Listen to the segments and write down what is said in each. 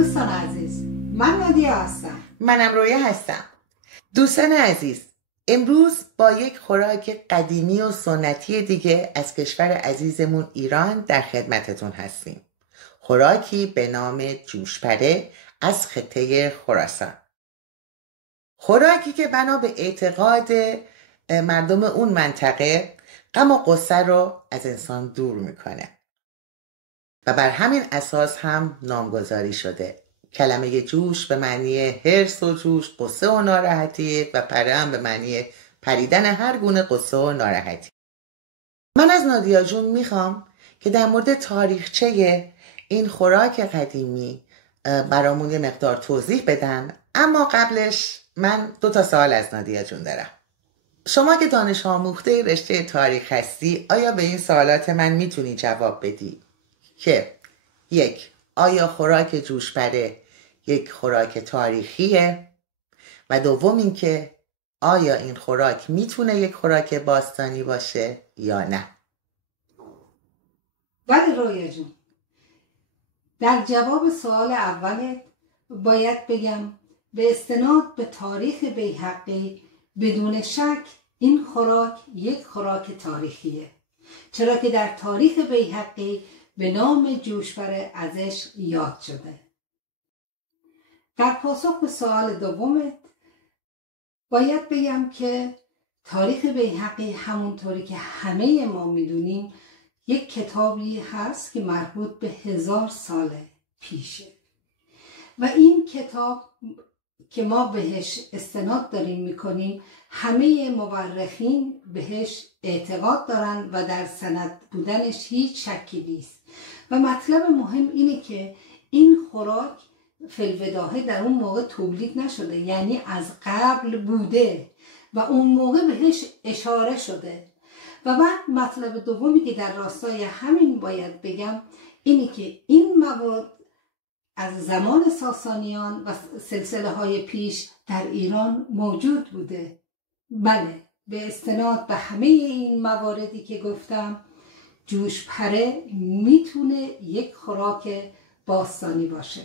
دوستان عزیز، من نادیا هستم. منم رویا هستم. دوستان عزیز، امروز با یک خوراک قدیمی و سنتی دیگه از کشور عزیزمون ایران در خدمتتون هستیم. خوراکی به نام جوشپره از خطه خراسان. خوراکی که بنا به اعتقاد مردم اون منطقه غم و غصه رو از انسان دور میکنه و بر همین اساس هم نامگذاری شده. کلمه جوش به معنی حرص و جوش، غصه و ناراحتی، و پره هم به معنی پریدن هر گونه غصه و ناراحتی. من از نادیا جون میخوام که در مورد تاریخچه این خوراک قدیمی برامون یه مقدار توضیح بدن، اما قبلش من 2 سوال از نادیا جون دارم. شما که دانش آموخته رشته تاریخ هستی، آیا به این سوالات من میتونی جواب بدی که 1. آیا خوراک جوشپره یک خوراک تاریخیه؟ و 2 اینکه آیا این خوراک میتونه یک خوراک باستانی باشه یا نه؟ بله رویا جون، در جواب سوال اولت باید بگم به استناد به تاریخ بیهقی بدون شک این خوراک یک خوراک تاریخیه، چرا که در تاریخ بیهقی به نام جوشپره ازش یاد شده. در پاسخ به سوال دومت باید بگم که تاریخ بیهقی همونطوری که همه ما میدونیم یک کتابی هست که مربوط به 1000 سال پیشه و این کتاب که ما بهش استناد داریم میکنیم همه مورخین بهش اعتقاد دارن و در سند بودنش هیچ شکی نیست و مطلب مهم اینه که این خوراک فی‌البداهه در اون موقع تولید نشده، یعنی از قبل بوده و اون موقع بهش اشاره شده. و بعد مطلب دومی که در راستای همین باید بگم اینه که این مواد از زمان ساسانیان و سلسله های پیش در ایران موجود بوده. بله، به استناد به همه این مواردی که گفتم جوشپره میتونه یک خوراک باستانی باشه.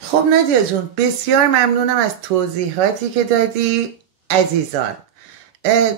خب نادیا جون، بسیار ممنونم از توضیحاتی که دادی. عزیزان،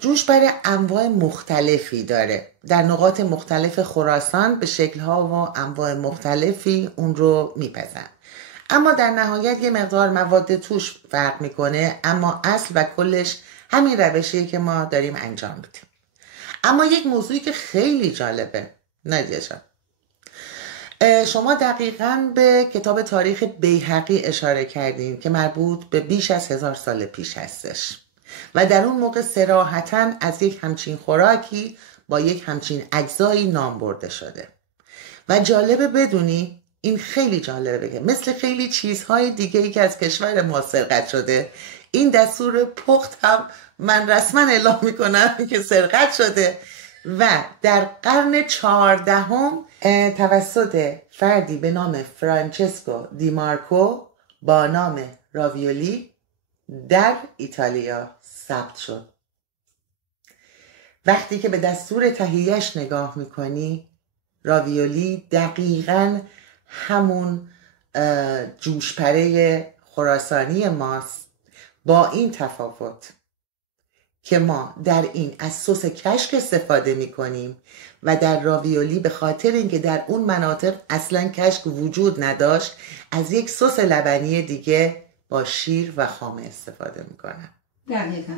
جوشپره انواع مختلفی داره. در نقاط مختلف خراسان به شکل‌ها و انواع مختلفی اون رو میپزن، اما در نهایت یه مقدار مواد توش فرق میکنه، اما اصل و کلش همین روشیه که ما داریم انجام میدیم. اما یک موضوعی که خیلی جالبه نادیا جان، شما دقیقاً به کتاب تاریخ بیهقی اشاره کردین که مربوط به بیش از 1000 سال پیش هستش و در اون موقع صراحتاً از یک همچین خوراکی با یک همچین اجزایی نام برده شده. و جالبه بدونی، این خیلی جالبه بگه، مثل خیلی چیزهای دیگه‌ای که از کشور ما سرقت شده، این دستور پخت هم من رسما اعلام میکنم که سرقت شده و در قرن 14 توسط فردی به نام فرانچسکو دی مارکو با نام راویولی در ایتالیا ثبت شد. وقتی که به دستور تهیه‌اش نگاه میکنی، راویولی دقیقاً همون جوشپره خراسانی ماست، با این تفاوت که ما در این از سس کشک استفاده می کنیم و در راویولی به خاطر اینکه در اون مناطق اصلا کشک وجود نداشت از یک سس لبنی دیگه با شیر و خامه استفاده می کنن. دقیقا.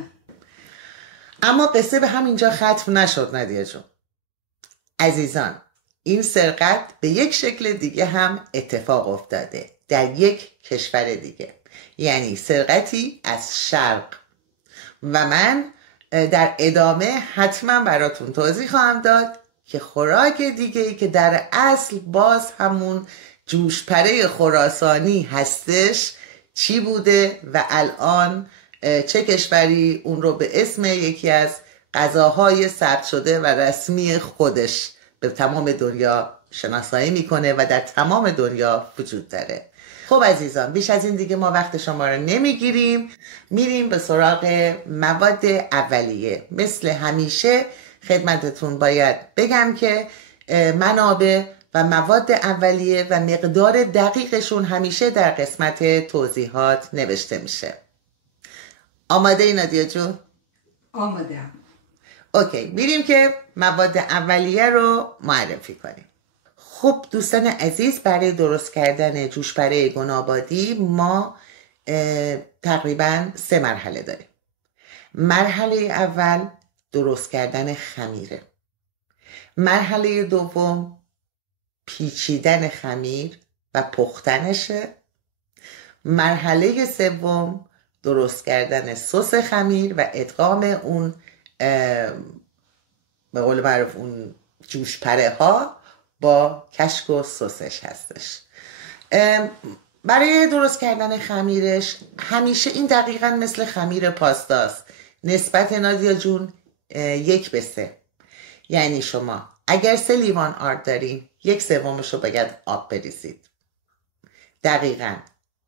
اما قصه به همینجا ختم نشد نادیا جون. عزیزان، این سرقت به یک شکل دیگه هم اتفاق افتاده در یک کشور دیگه، یعنی سرقتی از شرق، و من در ادامه حتما براتون توضیح خواهم داد که خوراک دیگه‌ای که در اصل باز همون جوشپره خراسانی هستش چی بوده و الان چه کشوری اون رو به اسم یکی از غذاهای ثبت شده و رسمی خودش به تمام دنیا شناسایی میکنه و در تمام دنیا وجود داره. خب عزیزان، بیش از این دیگه ما وقت شما رو نمیگیریم، میریم به سراغ مواد اولیه. مثل همیشه خدمتتون باید بگم که منابع و مواد اولیه و مقدار دقیقشون همیشه در قسمت توضیحات نوشته میشه. آماده ای نادیا جون؟ آمادم. اوکی، میریم که مواد اولیه رو معرفی کنیم. خب دوستان عزیز، برای درست کردن جوشپره گنابادی ما تقریبا 3 مرحله داریم. مرحله اول درست کردن خمیره. مرحله دوم پیچیدن خمیر و پختنشه. مرحله سوم درست کردن سس خمیر و ادغام اون به قول معروف اون جوشپره ها با کشک و سسش هستش. برای درست کردن خمیرش همیشه این دقیقا مثل خمیر پاستاست. نسبت نادیا جون 1:3. یعنی شما اگر 3 لیوان آرد دارین 1/3 رو باید آب بریزید. دقیقا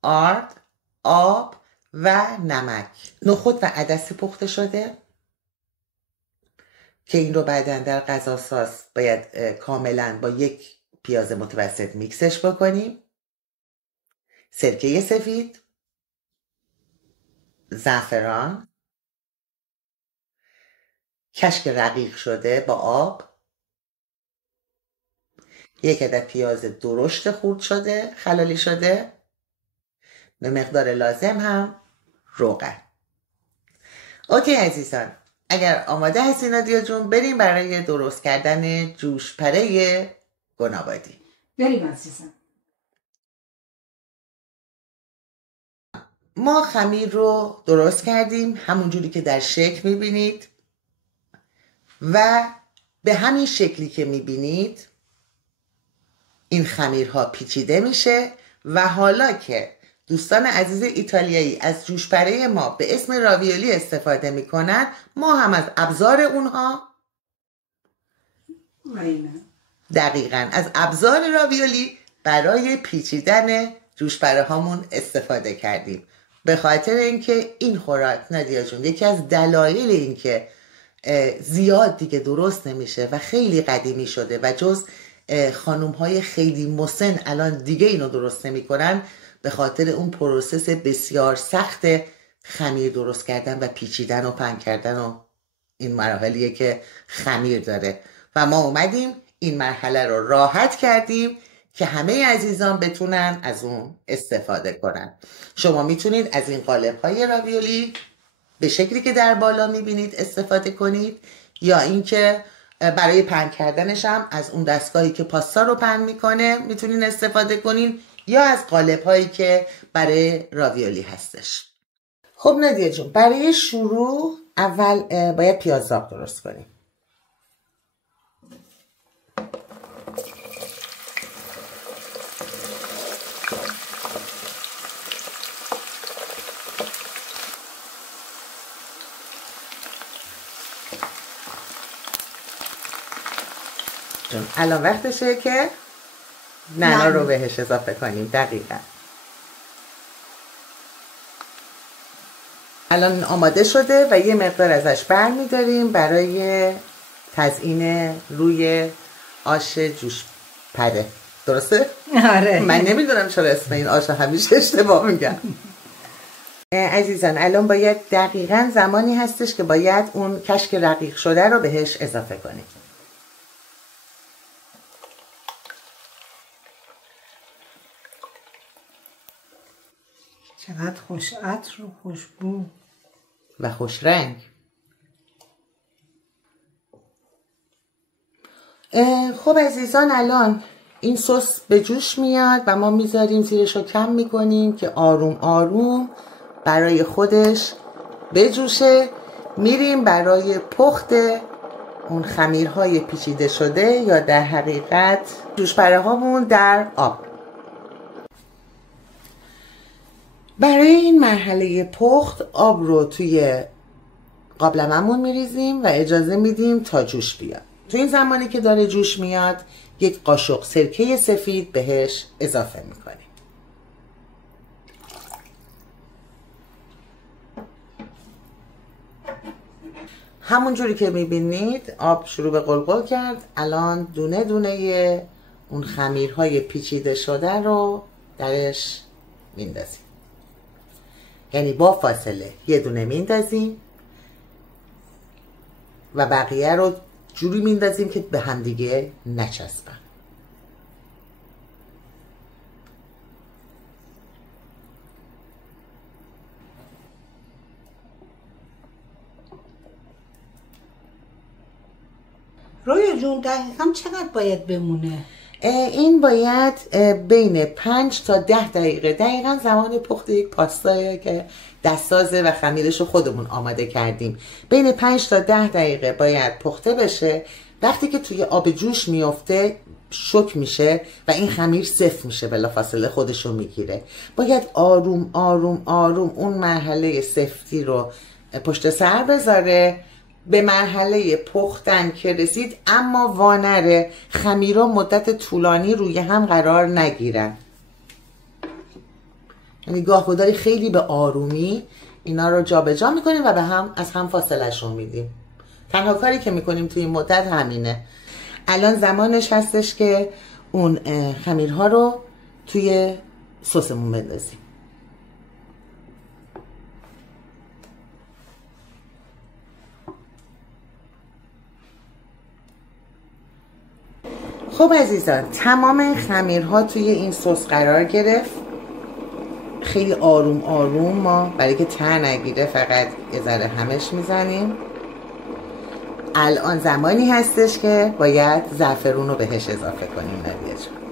آرد، آب و نمک. نخود و عدس پخته شده که این رو بعداً در غذاساز باید کاملا با 1 پیاز متوسط میکسش بکنیم. سرکه سفید، زعفران، کشک رقیق شده با آب، 1 عدد پیاز درشت خورد شده خلالی شده، به مقدار لازم هم روغن. اوکی عزیزان، اگر آماده هستین نادیا جون بریم برای درست کردن جوشپره گنابادی. بریم عزیزم. ما خمیر رو درست کردیم همون جوری که در شکل میبینید و به همین شکلی که میبینید این خمیرها پیچیده میشه و حالا که دوستان عزیز ایتالیایی از جوشپره ما به اسم راویولی استفاده میکنن، ما هم از ابزار اونها دقیقاً از ابزار راویولی برای پیچیدن جوشپره هامون استفاده کردیم. به خاطر اینکه این خوراک نادیا جون یکی از دلایل این که زیاد دیگه درست نمیشه و خیلی قدیمی شده و جز خانوم های خیلی مسن الان دیگه اینو درست نمی کنن، به خاطر اون پروسس بسیار سخت خمیر درست کردن و پیچیدن و پهن کردن و این مراحلیه که خمیر داره و ما اومدیم این مرحله رو راحت کردیم که همه عزیزان بتونن از اون استفاده کنن. شما میتونید از این قالب های راویولی به شکلی که در بالا میبینید استفاده کنید یا اینکه برای پهن کردنش هم از اون دستگاهی که پاستا رو پهن میکنه میتونین استفاده کنین یا از قالب هایی که برای راویولی هستش. خب نادیا جون، برای شروع اول باید پیازداغ درست کنیم. الان وقتشه که نعنا رو بهش اضافه کنیم. دقیقا الان آماده شده و یه مقدار ازش بر میداریم برای تزیین روی آش جوشپره. درسته؟ آره. من نمیدونم چرا اسم این آش همیشه اشتباه میگم. عزیزان الان باید دقیقا زمانی هستش که باید اون کشک رقیق شده رو بهش اضافه کنیم. چقدر خوش عطر و خوشبو و خوش رنگ. خب عزیزان الان این سس به جوش میاد و ما میذاریم زیرش رو کم میکنیم که آروم آروم برای خودش بجوشه. میریم برای پخت اون خمیرهای پیچیده شده یا در حقیقت جوشپره هامون در آب. برای این مرحله پخت آب رو توی قابلمه‌مون میریزیم و اجازه میدیم تا جوش بیاد. تو این زمانی که داره جوش میاد 1 قاشق سرکه سفید بهش اضافه میکنیم. همون جوری که میبینید آب شروع به قلقل کرد. الان دونه دونه اون خمیرهای پیچیده شده رو درش میندازیم. یعنی با فاصله یه دونه میندازیم و بقیه رو جوری میندازیم که به همدیگه نچسبن. رویا جون دقیقا چقدر باید بمونه؟ این باید بین 5 تا 10 دقیقه، دقیقا زمان پخت یک پاستایه که دستازه و خمیرش رو خودمون آماده کردیم، بین 5 تا 10 دقیقه باید پخته بشه. وقتی که توی آب جوش میفته شک میشه و این خمیر سفت میشه، بلافاصله خودشو میگیره. باید آروم آروم آروم اون مرحله سفتی رو پشت سر بذاره. به مرحله پختن که رسید اما وانره خمیرها مدت طولانی روی هم قرار نگیرن. یعنی گاهگداری خیلی به آرومی اینا رو جابجا میکنیم و به هم از هم فاصلهشون میدیم. تنها کاری که میکنیم توی این مدت همینه. الان زمانش هستش که اون خمیرها رو توی سسمون بندازیم. خب عزیزان، تمام خمیرها توی این سس قرار گرفت. خیلی آروم آروم ما برای که ته نگیره فقط یه ذره همش میزنیم. الان زمانی هستش که باید زعفرون رو بهش اضافه کنیم. نادیه جان،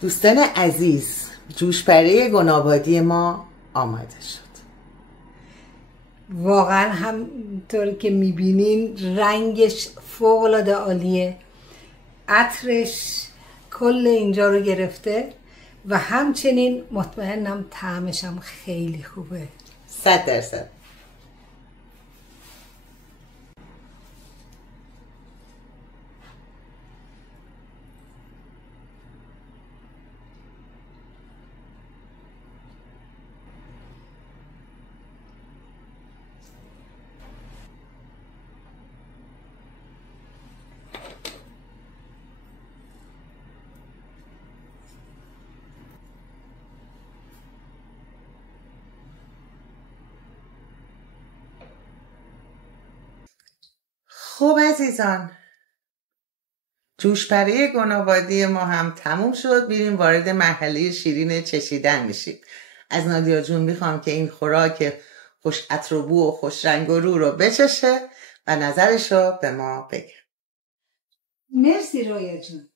دوستان عزیز، جوشپره گنابادی ما آماده شد. واقعا همطور که میبینین رنگش فوق‌العاده عالیه، عطرش کل اینجا رو گرفته و همچنین مطمئنم طعمش هم خیلی خوبه. 100%. خب عزیزان، جوشپره گنابادی ما هم تموم شد. میریم وارد مرحله شیرین چشیدن میشیم. از نادیا جون میخوام که این خوراک خوش عطر و بو و خوش رنگ و رو بچشه و نظرش رو به ما بگه. مرسی رویا جون.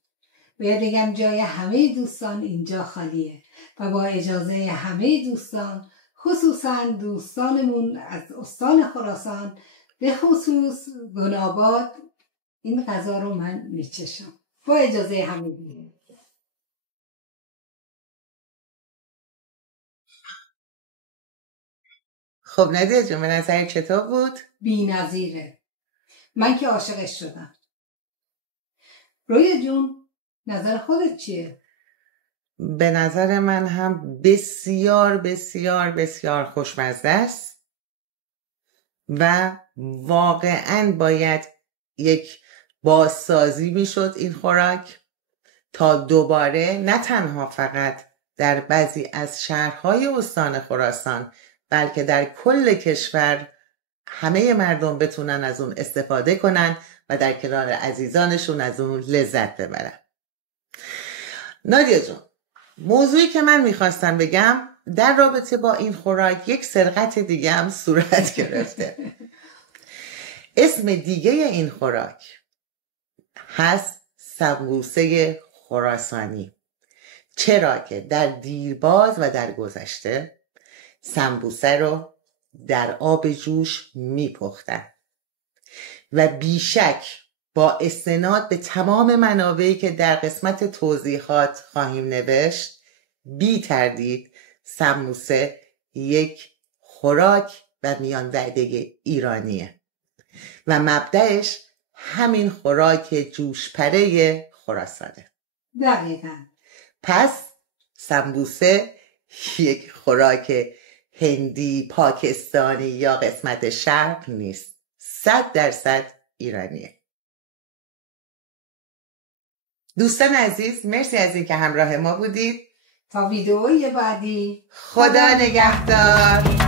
باید بگم جای همه دوستان اینجا خالیه و با اجازه همه دوستان، خصوصا دوستانمون از استان خراسان، به خصوص گناباد، این غذا رو من میچشم. با اجازه همه دیگه. خب نادیا جون، به نظر چطور بود؟ بی‌نظیره. من که عاشقش شدم. رویا جون، نظر خودت چیه؟ به نظر من هم بسیار بسیار بسیار خوشمزه است و واقعا باید یک بازسازی میشد این خوراک تا دوباره نه تنها فقط در بعضی از شهرهای استان خراسان بلکه در کل کشور همه مردم بتونن از اون استفاده کنن و در کنار عزیزانشون از اون لذت ببرن. نادیا جون، موضوعی که من میخواستم بگم در رابطه با این خوراک یک سرقت دیگه هم صورت گرفته. اسم دیگه این خوراک هست سمبوسه خراسانی. چرا که در دیرباز و در گذشته سمبوسه رو در آب جوش میپختن و بیشک با استناد به تمام منابعی که در قسمت توضیحات خواهیم نوشت، بی تردید سمبوسه یک خوراک و میان وعده ایرانیه و مبدأش همین خوراک جوشپره خراسانه. دقیقاً. پس سمبوسه یک خوراک هندی، پاکستانی یا قسمت شرق نیست. 100% ایرانیه. دوستان عزیز، مرسی از اینکه همراه ما بودید. تا ویدئوی بعدی، خدا نگهدار.